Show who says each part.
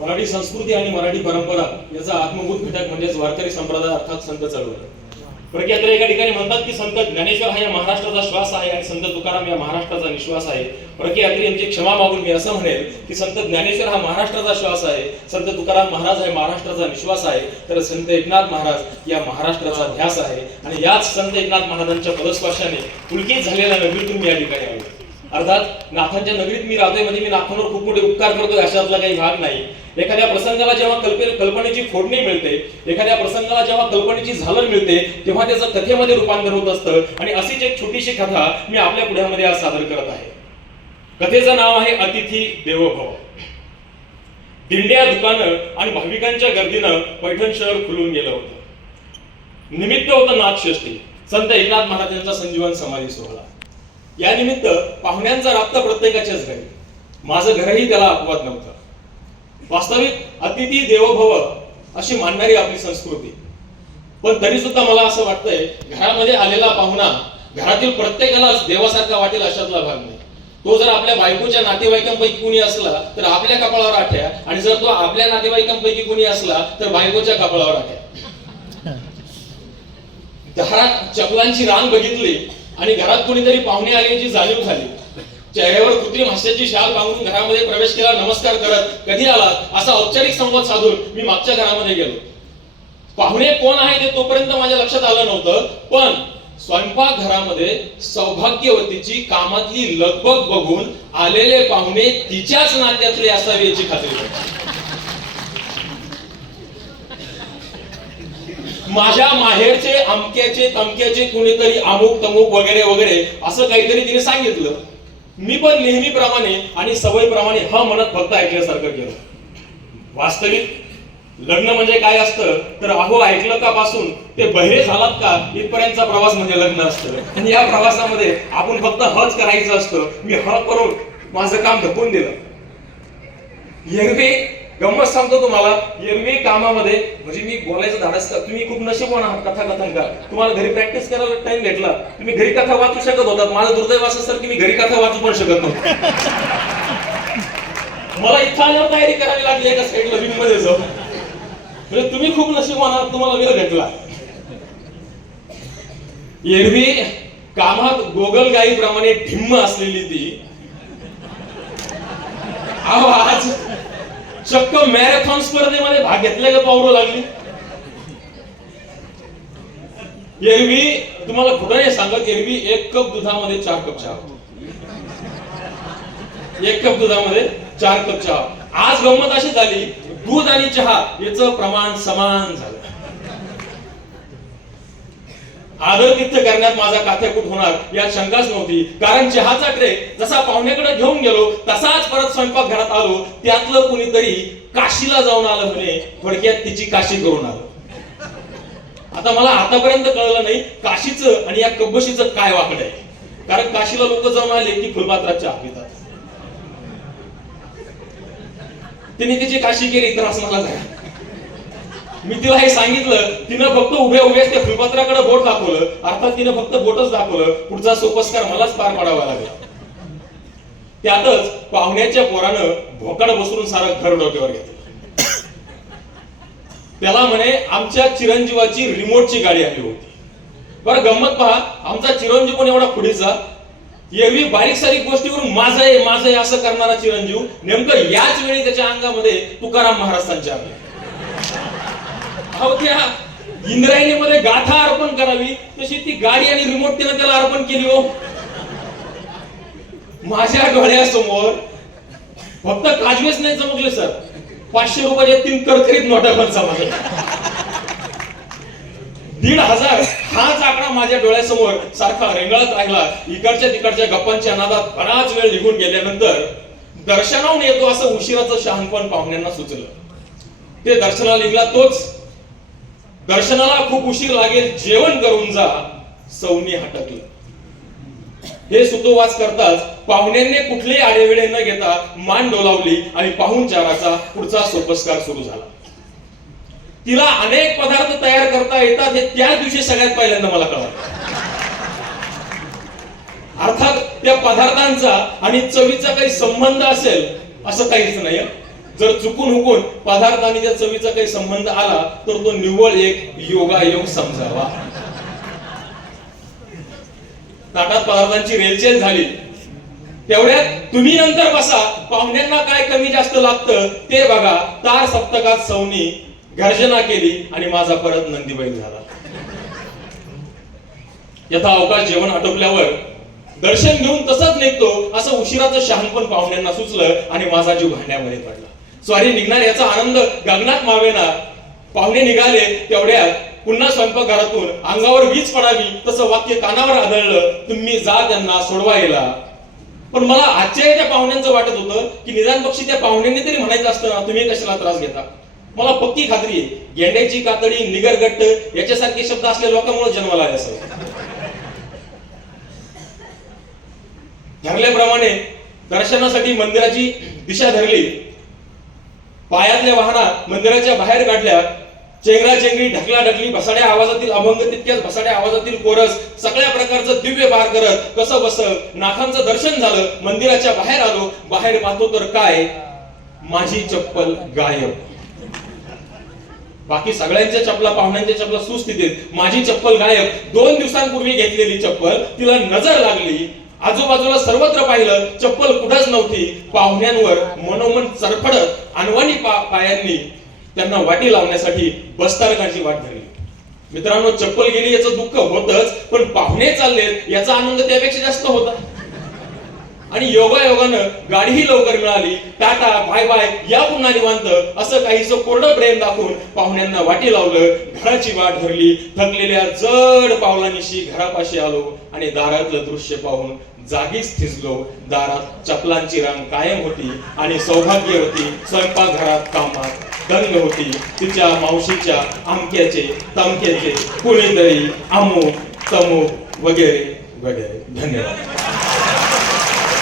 Speaker 1: मराठी संस्कृती आणि मराठी परंपरा याचा आत्मभूत घटक म्हणजेच वारकरी संप्रदाय अर्थात संत चळवळ. प्रख्यात एका ठिकाणी म्हणतात की संत ज्ञानेश्वर हा या महाराष्ट्राचा श्वास आहे आणि संत तुकाराम या महाराष्ट्राचा निश्वास आहे. प्रख्यात्री यांची क्षमा मागून मी असं म्हणेल की संत ज्ञानेश्वर हा महाराष्ट्राचा श्वास आहे संत तुकाराम महाराज हा महाराष्ट्राचा निश्वास आहे तर संत एकनाथ महाराज या महाराष्ट्राचा ध्यास आहे. आणि याच संत एकनाथ महाराजांच्या पदस्पर्शाने पुलकित झालेला नवीन तुम्ही या ठिकाणी आहोत अर्थात नाथांच्या नगरीत मी राहतोय म्हणजे मी नाथांवर खूप मोठे उपकार करतो अशातला काही भाग नाही. एखाद्या प्रसंगाला जेव्हा कल्पे कल्पनेची फोडणी मिळते एखाद्या प्रसंगाला जेव्हा कल्पनेची झालर मिळते तेव्हा त्याचं कथेमध्ये रूपांतर होत असतं. आणि अशीच एक छोटीशी कथा मी आपल्या पुढ्यामध्ये आज सादर करत आहे. कथेचं नाव आहे अतिथी देवभव. दिंड्या दुकानं आणि भाविकांच्या गर्दीनं पैठण शहर खुलून गेलं होतं. निमित्त होतं नाथषष्ठी. संत एकनाथ महाराजांचा संजीवन समाधी सोहळा. या निमित्त पाहुण्यांचा राबता प्रत्येकाच्याच घरी. माझं घरही त्याला अपवाद नव्हतं. वास्तविक अतिथी देवभव अशी मानणारी आपली संस्कृती. पण तरी सुद्धा मला असं वाटतंय घरामध्ये आलेला पाहुणा घरातील प्रत्येकालाच देवासारखा वाटेल अशातला भाग नाही. तो जर आपल्या बायकोच्या नातेवाईकांपैकी कुणी असला तर आपल्या कपाळावर आठ्या. आणि जर तो आपल्या नातेवाईकांपैकी कुणी असला तर बायकोच्या कपाळावर आठ्या. घरात चपलांची रांग बघितली आणि घरात कोणीतरी पाहुणे आल्याची जाणीव झाली. चेहऱ्यावर कृत्रिम हास्याची शाल बांधून घरामध्ये प्रवेश केला नमस्कार करत कधी आला असा औपचारिक संवाद साधून मी मागच्या घरामध्ये गेलो. पाहुणे कोण आहे ते तोपर्यंत माझ्या लक्षात आलं नव्हतं पण स्वयंपाक घरामध्ये सौभाग्यवतीची कामातली लगबग बघून आलेले पाहुणे तिच्याच नात्यातले असावे याची खात्री माझ्या माहेरचे अमक्याचे तमक्याचे कुणीतरी अमुक तमुक वगैरे वगैरे असं काहीतरी तिने सांगितलं. मी पण नेहमीप्रमाणे आणि सवयीप्रमाणे ह म्हणत फक्त ऐकल्यासारखं केलं. वास्तविक लग्न म्हणजे काय असतं? तर अहो ऐकलं का पासून? ते बहिरे झालात का? इथपर्यंतचा प्रवास म्हणजे लग्न असतं. आणि या प्रवासामध्ये आपण फक्त हच करायचं असतं. मी ह करून माझं काम ढकून दिलं. एरवी गंमत सांगतो तुम्हाला एरवी कामामध्ये म्हणजे मी बोलायचं धाडस का? तुम्ही खूप नशीबवान आहात कथाकथन का तुम्हाला घरी प्रॅक्टिस करायला टाइम भेटला तुम्ही घरी कथा वाचू शकत होतात. माझं दुर्दैव असं सर की मी घरी कथा वाचू पण शकत नव्हतो. मला इथं आल्यावर तयारी करावी लागली एका साईडला विंगमध्ये जाऊन. म्हणजे तुम्ही खूप नशीबवान आहात तुम्हाला वेळ भेटला. एरवी कामात गोगलगाईप्रमाणे ढिम्म असलेली ती. अहो आज चक्क मॅरेथॉन स्पर्धेमध्ये भाग घेतल्या का पावरू लागली? एरवी तुम्हाला कुठं नाही सांगत एरवी एक कप दुधामध्ये चार कप चहा. एक कप दुधामध्ये चार कप चहा. आज गंमत अशी झाली दूध आणि चहा याचं प्रमाण समान झालं. आदर तिथ्य करण्यात माझा काथ्याकूट होणार यात शंकाच नव्हती. कारण चहाचा ट्रे जसा पाहुण्याकडे घेऊन गेलो तसाच परत स्वयंपाक घरात आलो त्यातलं कुणीतरी काशीला जाऊन आलं म्हणे. थोडक्यात तिची काशी करून आलं. आता मला आतापर्यंत कळलं नाही काशीचं आणि या कब्बशीचं काय वाकड आहे. कारण काशीला लोक जाऊन आले की फुलपात्रात चहा पितात. तिने तिची काशी केली त्रास असं मला झालं. मी तिला हे सांगितलं तिनं फक्त उभ्या उभ्याच त्या फुलपत्राकडे बोट दाखवलं अर्थात तिनं फक्त बोटच दाखवलं पुढचा सोपस्कार मलाच पार पाडावा लागला. त्यातच पाहुण्याच्या पोरानं भोकाड बसरून सारं घर डोक्यावर घेतलं. त्याला म्हणे आमच्या चिरंजीवाची रिमोटची गाडी आली होती. बरं गंमत पहा आमचा चिरंजीव पण एवढा पुढेचा. एरवी बारीक सारीक गोष्टीवरून माझं आहे माझं आहे असं करणारा चिरंजीव नेमकं याच वेळी त्याच्या अंगामध्ये तुकाराम महाराजांच्या आले अहो त्या इंद्रायणीमध्ये गाथा अर्पण करावी तशी ती गाडी आणि रिमोट तिने त्याला अर्पण केली हो. माझ्या डोळ्यासमोर फक्त काजवेच नाही चमकले सर. पाचशे रुपयाच्या तीन करकरीत नोटा पण चमकल्या दीड हजार हाच आकडा माझ्या डोळ्यासमोर सारखा रेंगाळत राहिला. इकडच्या तिकडच्या गप्पांच्या नादात बराच वेळ निघून गेल्यानंतर दर्शनाहून येतो असं उशिराचं शहाणपण पाहुण्यांना सुचलं. ते दर्शनाला निघला तोच. दर्शनाला खूप उशीर लागेल जेवण करून जा. सौनी हटकलं. हे सुतोवास करताच पाहुण्यांनी कुठलेही आडेवेडे न घेता मान डोलावली आणि पाहुणचाराचा पुढचा सोपस्कार सुरू झाला. तिला अनेक पदार्थ तयार करता येतात हे त्याच दिवशी सगळ्यात पहिल्यांदा मला कळलं. अर्थात त्या पदार्थांचा आणि चवीचा काही संबंध असेल असं काहीच नाही जर चुकून हुकून पदार्थ आणि त्या चवीचा काही संबंध आला तर तो निव्वळ एक योगायोग समजावा. ताटात पदार्थांची रेलचेल झाली. तेवढ्यात तुम्ही नंतर बसा. पाहुण्यांना काय कमी जास्त लागतं ते बघा. तार सप्तकात सवनी गर्जना केली आणि माझा परत नंदीबैल झाला. यथा अवकाश जेवण आटोपल्यावर दर्शन घेऊन तसंच निघतो असं उशिराचं शहाणपण पाहुण्यांना सुचलं आणि माझा जीव भांड्यामध्ये पडला. स्वारी निघणार याचा आनंद गगनात मावेना. पाहुणे निघाले तेवढ्यात पुन्हा स्वयंपाकघरातून अंगावर वीज पडावी तसं वाक्य कानावर आदळलं तुम्ही जा त्यांना सोडवायला. पण मला आजच्या त्या पाहुण्यांचं वाटत होतं की निदान पक्षी त्या पाहुण्यांनी तरी म्हणायचं असतं ना तुम्ही कशाला त्रास घेता? मला पक्की खात्री आहे गेंड्याची कातडी निगरगट्ट याच्यासारखे शब्द असलेल्या लोकांमुळे जन्माला आले असं ठरल्याप्रमाणे दर्शनासाठी मंदिराची दिशा धरली. पायातल्या वाहना मंदिराच्या बाहेर काढल्या चेंगरा चेंगरी ढकला ढकली भसाड्या आवाजातील अभंग तितक्याच भसाड्या आवाजातील कोरस सगळ्या प्रकारचं दिव्य पार करत कसं बस नाथांचं दर्शन झालं मंदिराच्या बाहेर आलो बाहेर पाहतो तर काय? माझी चप्पल गायब. बाकी सगळ्यांच्या चपला पाहुण्यांच्या चपला सुस्थितीत माझी चप्पल गायब. दोन दिवसांपूर्वी घेतलेली चप्पल तिला नजर लागली. आजूबाजूला सर्वत्र पाहिलं चप्पल कुठंच नव्हती. पाहुण्यांवर मनोमन चरफडत अनवाणी पा- पायांनी त्यांना वाटी लावण्यासाठी बस्तारकांची वाट धरली. मित्रांनो चप्पल गेली याचं दुःख होतच पण पाहुणे चाललेत याचा आनंद त्यापेक्षा जास्त होता. आणि योगायोगानं गाडीही लवकर मिळाली. टाटा बाय बाय या पुन्हा निवांत असं काहीच कोरडं प्रेम दाखवून पाहुण्यांना वाटी लावलं घराची वाट धरली थकलेल्या जड पावलांनिशी घरापाशी आलो आणि दारातलं दृश्य पाहून जागीच थिजलो. दारात चपलांची रांग कायम होती आणि सौभाग्यवती स्वयंपाकघरात कामात दंग होती. तिच्या मावशीच्या आमक्याचे तमक्याचे कुणीतरी अमुक तमुक वगैरे वगैरे. धन्यवाद.